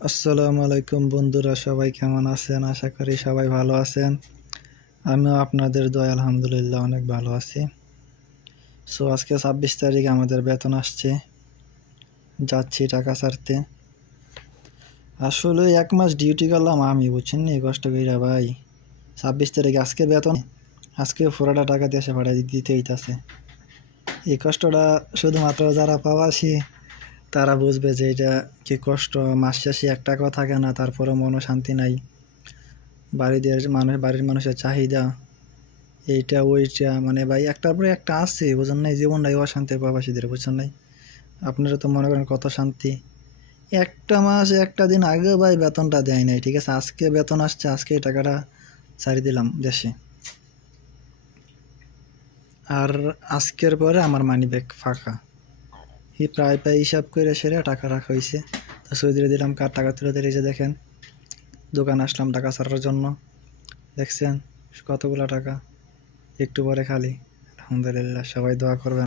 আসসালামু আলাইকুম বন্ধুরা, সবাই কেমন আছেন? আশা করি সবাই ভালো আছেন। আমিও আপনাদের দয়ায় আলহামদুলিল্লাহ অনেক ভালো আছি। আজকে 26 তারিখ আমাদের বেতন আসছে, যাচ্ছি টাকা ছাড়তে। আসলে 1 মাস ডিউটি করলাম আমি, বুঝছেন নি কষ্ট কইরা ভাই। 26 তারিখ আজকে বেতন, আজকে পুরোটা টাকা দেশে পাঠাই দিতে হইতাছে। এই কষ্টটা শুধুমাত্র যারা প্রবাসী তারা বুঝবে যে এটা কি কষ্ট। মাস শেষে 1 টাকাও থাকে না, তারপরে মনও শান্তি নাই। বাড়ির মানুষের চাহিদা এইটা ওইটা, মানে ভাই একটার পরে একটা আছে, বুঝেন নাই? জীবনটাই অশান্তি প্রবাসীদের, বুঝছেন নাই? আপনারা তো মনে করেন কত শান্তি। একটা মাস একটা দিন আগে ভাই বেতনটা দেয় নাই, ঠিক আছে? আজকে বেতন আসছে, আজকে এই টাকাটা ছাড়ি দিলাম দেশে। আর আজকের পরে আমার মানি ব্যাগ ফাঁকা। প্রায় হিসাব করে সেরে টাকা রাখা হয়েছে। তো সৌদিরে দিলাম, কার টাকা তুলে দিয়ে যে দেখেন, দোকান আসলাম টাকা ছাড়ার জন্য। দেখছেন কতগুলো টাকা, একটু পরে খালি। আলহামদুলিল্লাহ, সবাই দোয়া করবেন।